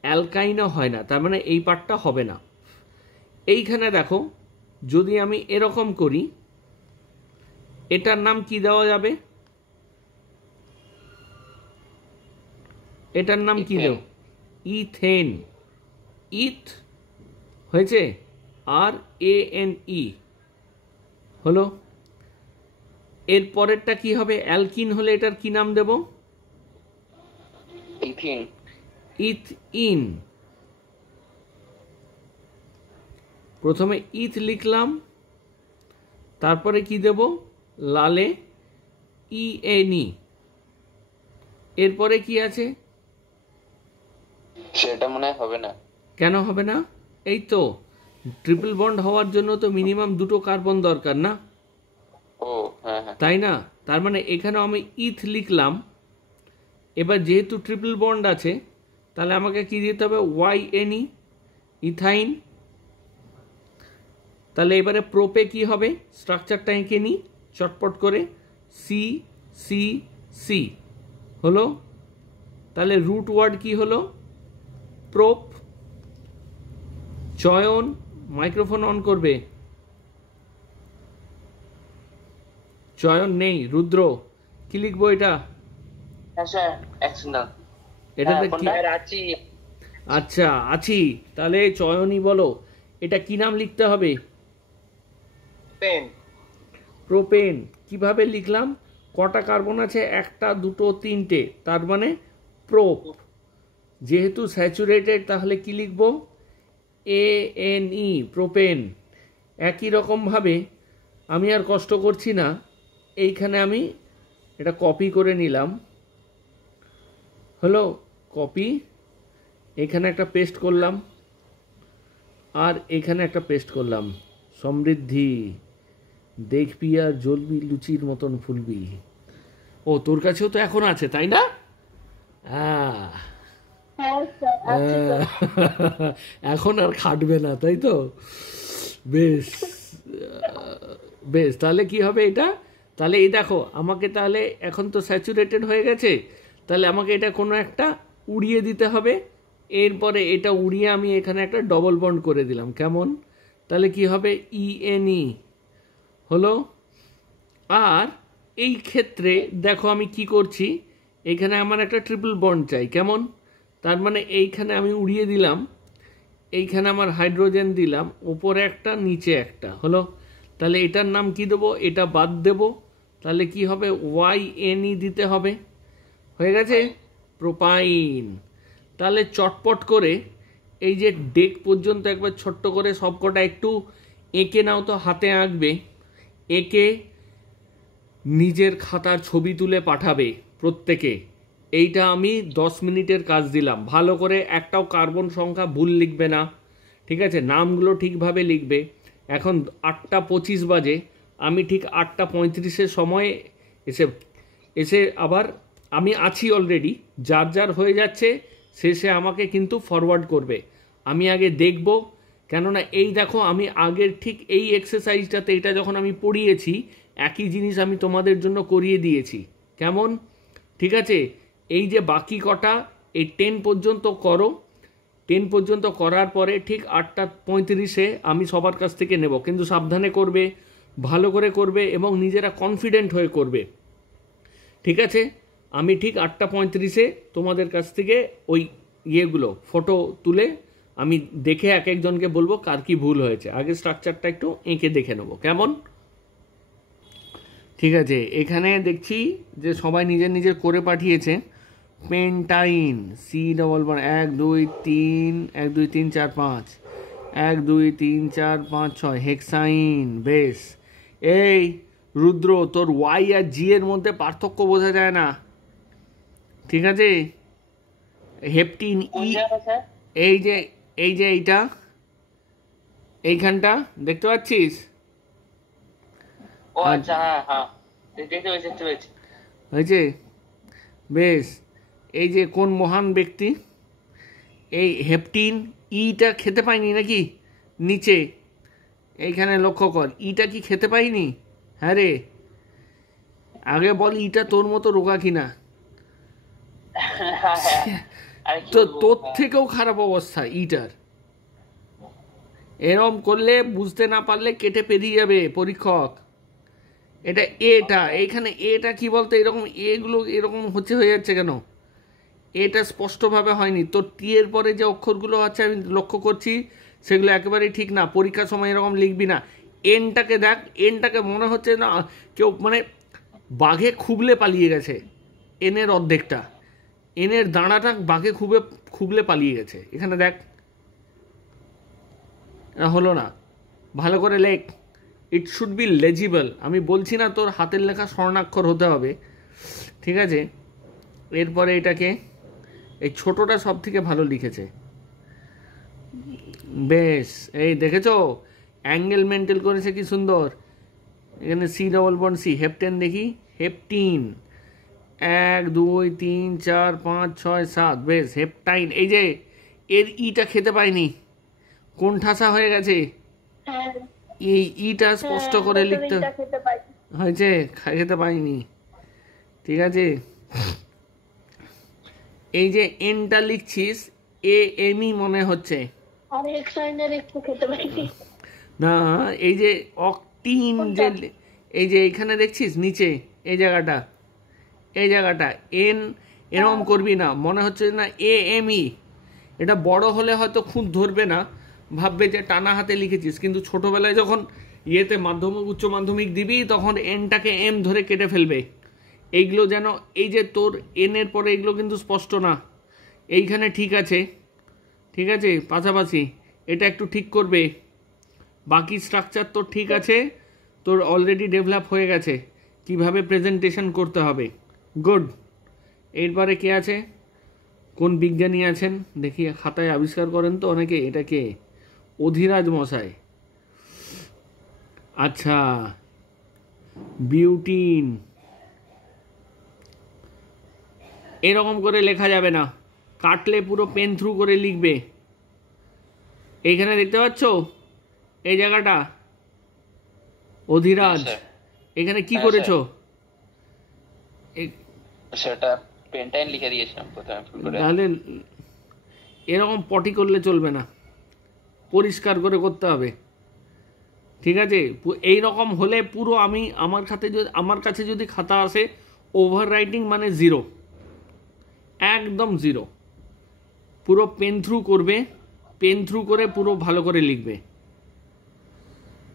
অ্যালকাইনও হয় না, তার মানে এই পার্টটা হবে না। এইখানে দেখো যদি আমি এরকম করি, এটার নাম কি দেওয়া যাবে, এটার নাম কি দেব, ইথেন, ইথ হয়েছে, আর এএনই, হলো। এর পরেরটা কি হবে, অ্যালকিন হলে এটার কি নাম দেব, ইথিন। ইথইন। প্রথমে ইথ লিখলাম, তারপরে কি দেব, লালে ইএনই, এরপরে কি আছে, সেটা মনে হয় হবে না। কেন হবে না, এই তো ট্রিপল বন্ড হওয়ার জন্য তো মিনিমাম 2টো কার্বন দরকার না, ও হ্যাঁ হ্যাঁ, তাই না? তার মানে এখানেও আমি ইথ লিখলাম, এবার যেহেতু ট্রিপল বন্ড আছে তাহলে আমাকে কি দিতে হবে YNE ইথাইন। তাহলে এবারে প্রোপে কি হবে স্ট্রাকচারটা এঁকে নিই চটপট করে CCC হলো। তাহলে রুট ওয়ার্ড কি হলো প্রোপ। চয়ন মাইক্রোফোন অন করবে। চয়ন নেই রুদ্র কি লিখবো এটা? এটাতে কি আচ্ছা আছি। তাহলে চয়নই বলো এটা কি নাম লিখতে হবে? প্রোপেন। কিভাবে লিখলাম? কটা কার্বন আছে? একটা দুটো তিনটে, তার মানে প্রোপ। যেহেতু স্যাচুরেটেড তাহলে কি লিখব ANE প্রোপেন। একই রকমভাবে আমি আর কষ্ট করছি না, এইখানে আমি এটা কপি করে নিলাম হলো কপি, এখানে একটা পেস্ট করলাম আর এখানে একটা পেস্ট করলাম। সমৃদ্ধি দেখবি আর জ্বলবি লুচির মতন ফুলবি। ও তোর কাছেও তো এখন আছে তাই না? এখন আর খাটবে না তাই তো? বেশ বেশ। তাহলে কি হবে এটা? তাহলে এই দেখো আমাকে তাহলে এখন তো স্যাচুরেটেড হয়ে গেছে, তাহলে আমাকে এটা কোনো একটা উড়িয়ে দিতে হবে। এরপরে এটা উড়িয়ে আমি এখানে একটা ডবল বন্ড করে দিলাম। কেমন? তাহলে কি হবে ENE হলো। আর এই ক্ষেত্রে দেখো আমি কি করছি, এখানে আমার একটা ট্রিপল বন্ড চাই। কেমন? তার মানে এইখানে আমি উড়িয়ে দিলাম, এইখানে আমার হাইড্রোজেন দিলাম, ওপরে একটা নিচে একটা হলো। তাহলে এটার নাম কি দেবো? এটা বাদ দেব। তাহলে কি হবে YNE দিতে হবে। হয়ে গেছে প্রোপাইন। তাহলে চটপট করে এই যে ডেক পর্যন্ত একবার ছোট্ট করে সবকটা একটু এঁকে নাও তো, হাতে আঁকবে, এঁকে নিজের খাতার ছবি তুলে পাঠাবে প্রত্যেকে। এইটা আমি 10 মিনিটের কাজ দিলাম। ভালো করে একটাও কার্বন সংখ্যা ভুল লিখবে না, ঠিক আছে? নামগুলো ঠিকভাবে লিখবে। এখন 8:25 বাজে, আমি ঠিক 8:35-এর সময় এসে আবার আমি আছি অলরেডি। যার যার হয়ে যাচ্ছে শেষে আমাকে কিন্তু ফরওয়ার্ড করবে। আমি আগে দেখব, কেননা এই দেখো আমি আগের ঠিক এই এক্সারসাইজটাতে এটা যখন আমি পড়িয়েছি একই জিনিস আমি তোমাদের জন্য করিয়ে দিয়েছি। কেমন? ঠিক আছে? এই যে বাকি কটা এই 10 পর্যন্ত করো, 10 পর্যন্ত করার পরে ঠিক 8:35-এ আমি সবার কাছ থেকে নেব, কিন্তু সাবধানে করবে, ভালো করে করবে এবং নিজেরা কনফিডেন্ট হয়ে করবে, ঠিক আছে? আমি ঠিক 8:35-এ তোমাদের কাছ থেকে ওই ইয়েগুলো ফটো তুলে আমি দেখে এক একজনকে বলবো কার কি ভুল হয়েছে। আগে স্ট্রাকচারটা একটু এঁকে দেখে নেবো। কেমন? ঠিক আছে, এখানে দেখছি যে সবাই নিজের নিজের করে পাঠিয়েছে। Pentyne C++, 1 2 3 1 2 3 4 5 1 2 3 4 5 6 হেক্সাইন। বেশ। এই রুদ্র, তোর Y আর G এর মধ্যে পার্থক্য বোঝা যায় না, ঠিক আছে? হেপটিন এই যে এইটা এইখানটা দেখতে পাচ্ছিস? হয়েছে? বেশ। এই যে কোন মহান ব্যক্তি এই হেপটিন ইটা খেতে পাইনি নাকি? নিচে এইখানে লক্ষ্য কর, ইটা কি খেতে পাইনি? হ্যাঁ রে, আগে বল ইটা তোর মতো রোগা কিনা। তো তোর থেকেও খারাপ অবস্থা ইটার। এরম করলে বুঝতে না পারলে কেটে পেরিয়ে যাবে পরীক্ষক। এটা এটা এইখানে এটা কি বলতো, এরকম এগুলো এরকম হয়ে যাচ্ছে কেন? এটা স্পষ্টভাবে হয়নি। তোর টি এর পরে যে অক্ষরগুলো আছে আমি লক্ষ্য করছি সেগুলো একেবারেই ঠিক না। পরীক্ষার সময় এরকম লিখবি না। এনটাকে দেখ, এনটাকে মনে হচ্ছে না কেউ মানে বাঘে খুবলে পালিয়ে গেছে। এনের অর্ধেকটা, এনের দাঁড়াটা বাঘে খুবলে পালিয়ে গেছে। এখানে দেখ, হলো না। ভালো করে লেখ। It should be লেজিবল। আমি বলছি না তোর হাতের লেখা স্বর্ণাক্ষর হতে হবে, ঠিক আছে? এরপরে এটাকে এই ছোটটা সব থেকে ভালো লিখেছে। বেশ, এই দেখেছো অ্যাঙ্গেল মেন্টেল করেছে কি সুন্দর। এখানে C++, হেপটেন দেখি, হেপটিন। 1 2 3 4 5 6 7, বেশ। হেপটাইন, এই যে এর ইটা খেতে পাইনি, কোন ঠাসা হয়ে গেছে, হ্যাঁ এই ইটা স্পষ্ট করে লিখতে এটা খেতে পাই। হয়েছে, খেতে পাইনি। ঠিক আছে, এই যে এনটা লিখছিস এমই মনে হচ্ছে আর হেক্সাইনের একটু খেতে পাইনি। না, এই যে অক্টিন, যে এই যে এখানে দেখছিস নিচে এই জায়গাটা, এই জায়গাটা এন, এরকম করবি না, মনে হচ্ছে না এমই। এটা বড় হলে হয়তো খুব ধরবে না, ভাববে যে টানা হাতে লিখেছিস, কিন্তু ছোটবেলায় যখন ইয়েতে মাধ্যমিক উচ্চ মাধ্যমিক দিবি তখন এনটাকে এম ধরে কেটে ফেলবে। এইগুলো যেন, এই যে তোর এনের পরে এইগুলো কিন্তু স্পষ্ট না, এইখানে ঠিক আছে, ঠিক আছে, পাশাপাশি এটা একটু ঠিক করবে। বাকি স্ট্রাকচার তোর ঠিক আছে, তোর অলরেডি ডেভেলপ হয়ে গেছে কিভাবে প্রেজেন্টেশন করতে হবে। গুড। এরপরে কে আছে, কোন বিজ্ঞানী আছেন দেখি, খাতায় আবিষ্কার করেন তো অনেকে, এটাকে অধিরাজ মশাই। আচ্ছা, বিউটিন, এরকম করে লেখা যাবে না, কাটলে পুরো পেন থ্রু করে লিখবে। এইখানে দেখতে পাচ্ছ এই জায়গাটা, অধিরাজ, এখানে কি করেছো? সেটা পেন্টাইন লিখে দিয়েছিলাম প্রথমে ফুল করে। তাহলে এরকম পটি করলে চলবে না, পরিষ্কার করে করতে হবে। ঠিক আছে, এই রকম হলে পুরো আমি আমার কাছে যদি খাতা আসে, ওভার রাইটিং মানে 0, একদম 0। পুরো পেন থ্রু করবে, পেন থ্রু করে পুরো ভালো করে লিখবে।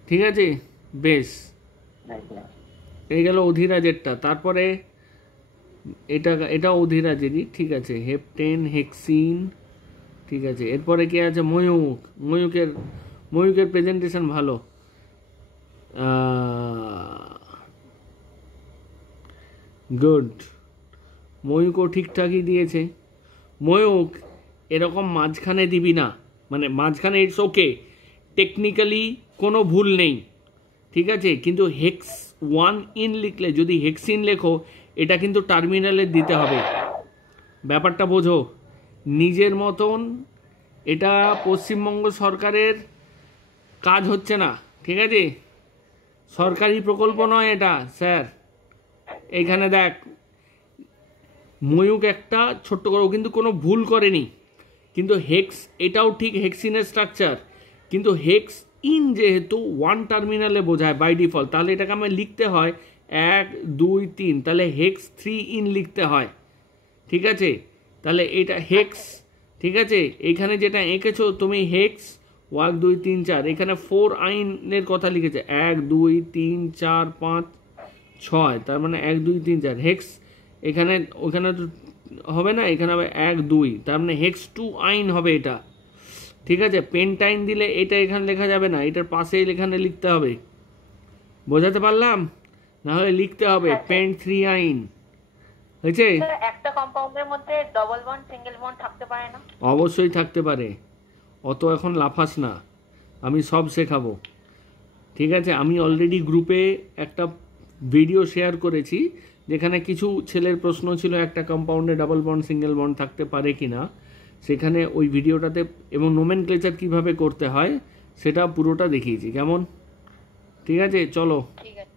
ঠিক আছে, বেশ। এই গেল অধিরাজেরটা। তারপরে এটা অধিরাজেরই, ঠিক আছে, হেপটেন, হেক্সিন, ঠিক আছে। এরপরে কে আছে, ময়ূকের প্রেজেন্টেশন ভালো। গুড, ময়ূকও ঠিকঠাকই দিয়েছে। ময়ূক এরকম মাঝখানে দিবি না, মানে মাঝখানে ইটস ওকে, টেকনিক্যালি কোনো ভুল নেই, ঠিক আছে, কিন্তু হেক্স 1 ইন লিখলে, যদি হেক্সিন লেখো, এটা কিন্তু টার্মিনালে দিতে হবে। ব্যাপারটা বোঝো নিজের মতন, এটা পশ্চিমবঙ্গ সরকারের কাজ হচ্ছে না, ঠিক আছে, সরকারি প্রকল্প নয় এটা স্যার। এইখানে দেখ, ময়ূক একটা ছোট্ট করে, কিন্তু কোনো ভুল করেনি, কিন্তু হেক্স এটাও ঠিক হেক্সিনের স্ট্রাকচার, কিন্তু হেক্স ইন যেহেতু 1 টার্মিনালে বোঝায় বাই ডিফল্ট, তাহলে এটাকে আমার লিখতে হয় 1 2 3, তাহলে হেক্স 3 ইন লিখতে হয়। ঠিক আছে, তাহলে এটা হেক্স, ঠিক আছে, এইখানে যেটা এঁকেছো তুমি হেক্স 1 2 3 4, এখানে 4 আইনের কথা লিখেছে, 1 2 3 4 5 6, তার মানে 1 2 3 4 হেক্স। এখানে ওখানে তো হবে না, এখানে হবে 1 2, তার মানে হেক্স 2 আইন হবে এটা। ঠিক আছে, পেন্টাইন দিলে এটা এখানে লেখা যাবে না, এটার পাশে এখানে লিখতে হবে। বোঝাতে পারলাম? না হলে লিখতে হবে পেন্ট 3 আইন। হয়েছে? একটা কম্পাউন্ডের মধ্যে ডবল বন্ড সিঙ্গেল বন্ড থাকতে পারে না? অবশ্যই থাকতে পারে, অত এখন লাফাস না, আমি সব শেখাবো। ঠিক আছে, আমি অলরেডি গ্রুপে একটা ভিডিও শেয়ার করেছি, যেখানে কিছু ছেলের প্রশ্ন ছিল একটা কম্পাউন্ডে ডাবল বন্ড সিঙ্গেল বন্ড থাকতে পারে কি না, সেখানে ওই ভিডিওটাতে, এবং নোমেনক্লেচার কীভাবে করতে হয় সেটা পুরোটা দেখিয়েছি। কেমন? ঠিক আছে, চলো। ঠিক আছে।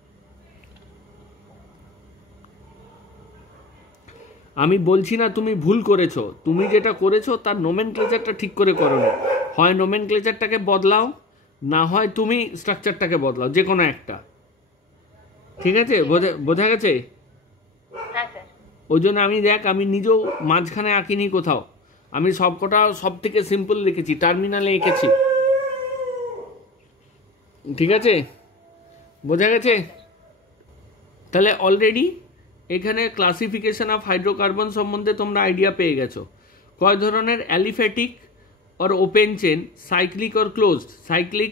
আমি বলছি না তুমি ভুল করেছো, তুমি যেটা করেছো তার নোমেনক্লেচারটা ঠিক করে করো না, হয় নোমেনক্লেচারটাকে বদলাও, না হয় তুমি স্ট্রাকচারটাকে বদলাও, যে কোনো একটা। ঠিক আছে, বোঝা গেছে? হ্যাঁ স্যার। ওই জন্য আমি দেখ, আমি নিজেও মাঝখানে আঁকিনি কোথাও, আমি সবকটা সব থেকে সিম্পল লিখেছি, টার্মিনালে এঁকেছি। ঠিক আছে, বোঝা গেছে? তাহলে অলরেডি এখানে ক্লাসিফিকেশন অফ হাইড্রোকার্বন সম্বন্ধে তোমরা আইডিয়া পেয়ে গেছো। কয় ধরনের, অ্যালিফ্যাটিক আর ওপেন চেন, সাইক্লিক আর ক্লোজড। সাইক্লিক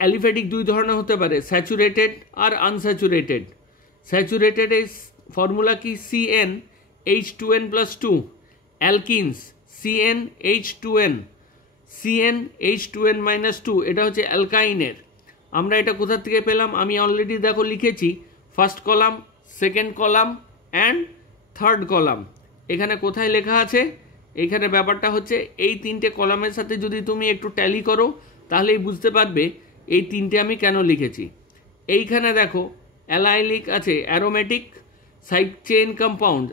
অ্যালিফ্যাটিক 2 ধরনের হতে পারে, স্যাচুরেটেড আর আনস্যাচুরেটেড। স্যাচুরেটেড এর ফর্মুলা কি, CN H2n+2। অ্যালকিনস CN H2n, CN H2n-2, এটা হচ্ছে অ্যালকাইনের। আমরা এটা কোথা থেকে পেলাম, আমি অলরেডি দেখো লিখেছি, first column second column and third column. এখানে কোথায় লেখা আছে? এখানে ব্যাপারটা হচ্ছে এই তিনটে কলামের সাথে যদি তুমি একটু ট্যালি করো তাহলেই বুঝতে পারবে এই তিনটে আমি কেন লিখেছি। এইখানে দেখো অ্যালাইলিক আছে, অ্যারোমেটিক, সাইড চেন কম্পাউন্ড,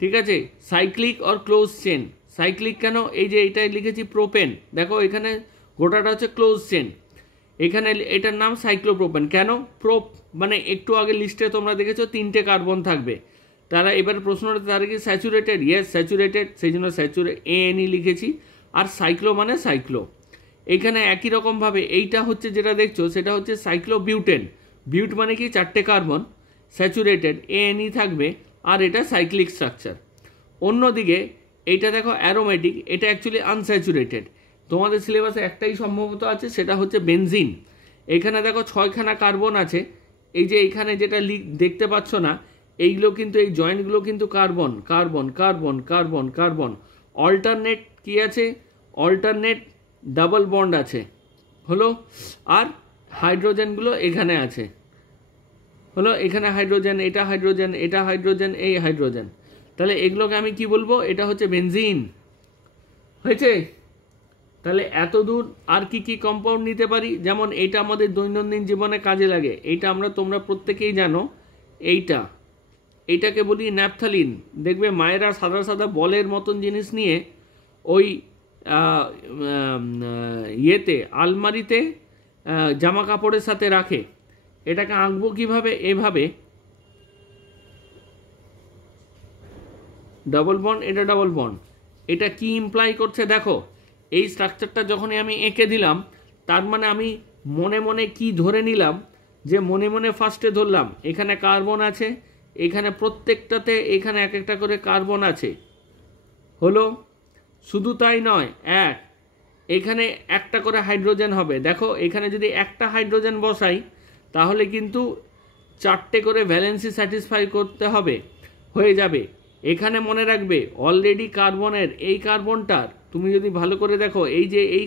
ঠিক আছে, cyclic or close chain. Cyclic কেন? এই যে এইটাই লিখেছি প্রোপেন, দেখো এখানে গোটাটা হচ্ছে ক্লোজ চেন, এখানে এটার নাম সাইক্লোপ্রোপেন। কেন? প্রোপ মানে একটু আগে লিস্টে তোমরা দেখেছো তিনটে কার্বন থাকবে, তারা এবার প্রশ্নটা তারা কি স্যাচুরেটেড? ইয়েস স্যাচুরেটেড, সেই জন্য ANE লিখেছি। আর সাইক্লো মানে সাইক্লো। এখানে একই রকমভাবে এইটা হচ্ছে যেটা দেখছো সেটা হচ্ছে সাইক্লোবিউটেন। বিউট মানে কি? চারটে কার্বন, স্যাচুরেটেড, ANE থাকবে, আর এটা সাইক্লিক স্ট্রাকচার। অন্যদিকে এইটা দেখো অ্যারোমেটিক, এটা অ্যাকচুয়ালি আনস্যাচুরেটেড। তোমাদের সিলেবাসে একটাই সম্ভবত আছে, সেটা হচ্ছে বেনজিন। এখানে দেখো 6খানা কার্বন আছে, এই যে এখানে যেটা দেখতে পাচ্ছ না, এইগুলো কিন্তু এই জয়েন্টগুলো কিন্তু carbon carbon carbon carbon carbon. Alternate কি আছে? অল্টারনেট ডাবল বন্ড আছে, হলো। আর হাইড্রোজেনগুলো এখানে আছে, হলো। এখানে হাইড্রোজেন, এটা হাইড্রোজেন, এটা হাইড্রোজেন, এই হাইড্রোজেন। তাহলে এগুলোকে আমি কি বলবো? এটা হচ্ছে বেনজিন। হয়েছে? তাহলে এত দূর আর কি কি কম্পাউন্ড নিতে পারি? যেমন এইটা আমাদের দৈনন্দিন জীবনে কাজে লাগে, এইটা তোমরা প্রত্যেকেই জানো। এইটাকে বলি ন্যাপথালিন। দেখবে মায়েরা সাদা সাদা বলের মতন জিনিস নিয়ে ওই ইয়েতে আলমারিতে জামা কাপড়ের সাথে রাখে। এটাকে আঁকবো কিভাবে? এভাবে ডাবল বন্ড, এটা ডাবল বন্ড। এটা কি ইমপ্লাই করছে দেখো, এই স্ট্রাকচারটা যখনই আমি এঁকে দিলাম তার মানে আমি মনে মনে কি ধরে নিলাম, যে মনে মনে ফার্স্টে ধরলাম এখানে কার্বন আছে, এখানে প্রত্যেকটাতে এখানে এক একটা করে কার্বন আছে, হলো। শুধু তাই নয়, এখানে একটা করে হাইড্রোজেন হবে। দেখো এখানে যদি একটা হাইড্রোজেন বসাই তাহলে কিন্তু 4টে করে ভ্যালেন্সি স্যাটিসফাই করতে হবে, হয়ে যাবে। এখানে মনে রাখবে অলরেডি কার্বনের এই কার্বনটার, তুমি যদি ভালো করে দেখো, এই যে এই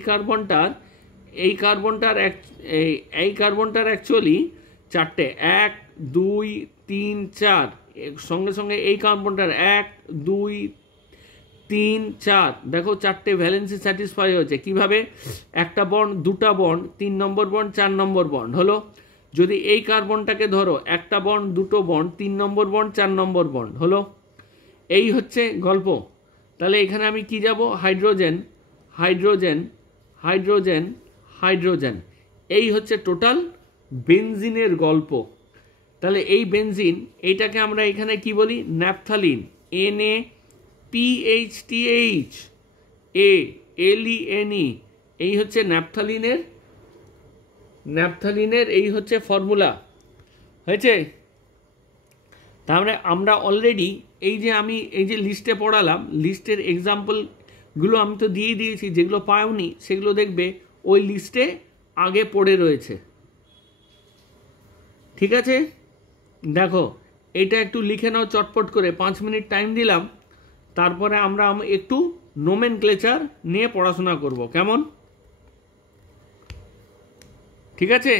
কার্বনটার অ্যাকচুয়ালি 4টে, 1 2 3 4, সঙ্গে সঙ্গে এই কার্বনটার 1 2 3 4, দেখো 4টে ভ্যালেন্সি স্যাটিসফাই হয়েছে। কিভাবে? একটা বন্ড, দুটা বন্ড, 3 নম্বর বন্ড, 4 নম্বর বন্ড, হলো। যদি এই কার্বনটাকে ধরো, একটা বন্ড, দুটো বন্ড, 3 নম্বর বন্ড, 4 নম্বর বন্ড, হলো। এই হচ্ছে গল্প। তাহলে এখানে আমি কি যাব? Hydrogen hydrogen hydrogen hydrogen. এই হচ্ছে টোটাল বেনজিনের গল্প। তাহলে এই বেনজিন, এইটাকে আমরা এখানে কি বলি? Naphthalene, NaPHTH ALENE। এই হচ্ছে ন্যাপথালিনের এই হচ্ছে ফর্মুলা, হয়েছে? তাহলে আমরা অলরেডি এই যে লিস্টে পড়ালাম, লিস্টের এক্সাম্পলগুলো আমি তো দিয়ে দিয়েছি, যেগুলো পাওনি সেগুলো দেখবে ওই লিস্টে আগে পড়ে রয়েছে, ঠিক আছে? দেখো এটা একটু লিখে নাও চটপট করে, 5 মিনিট টাইম দিলাম, তারপরে আমরা একটু নোমেনক্লেচার নিয়ে পড়াশোনা করব, কেমন? ঠিক আছে?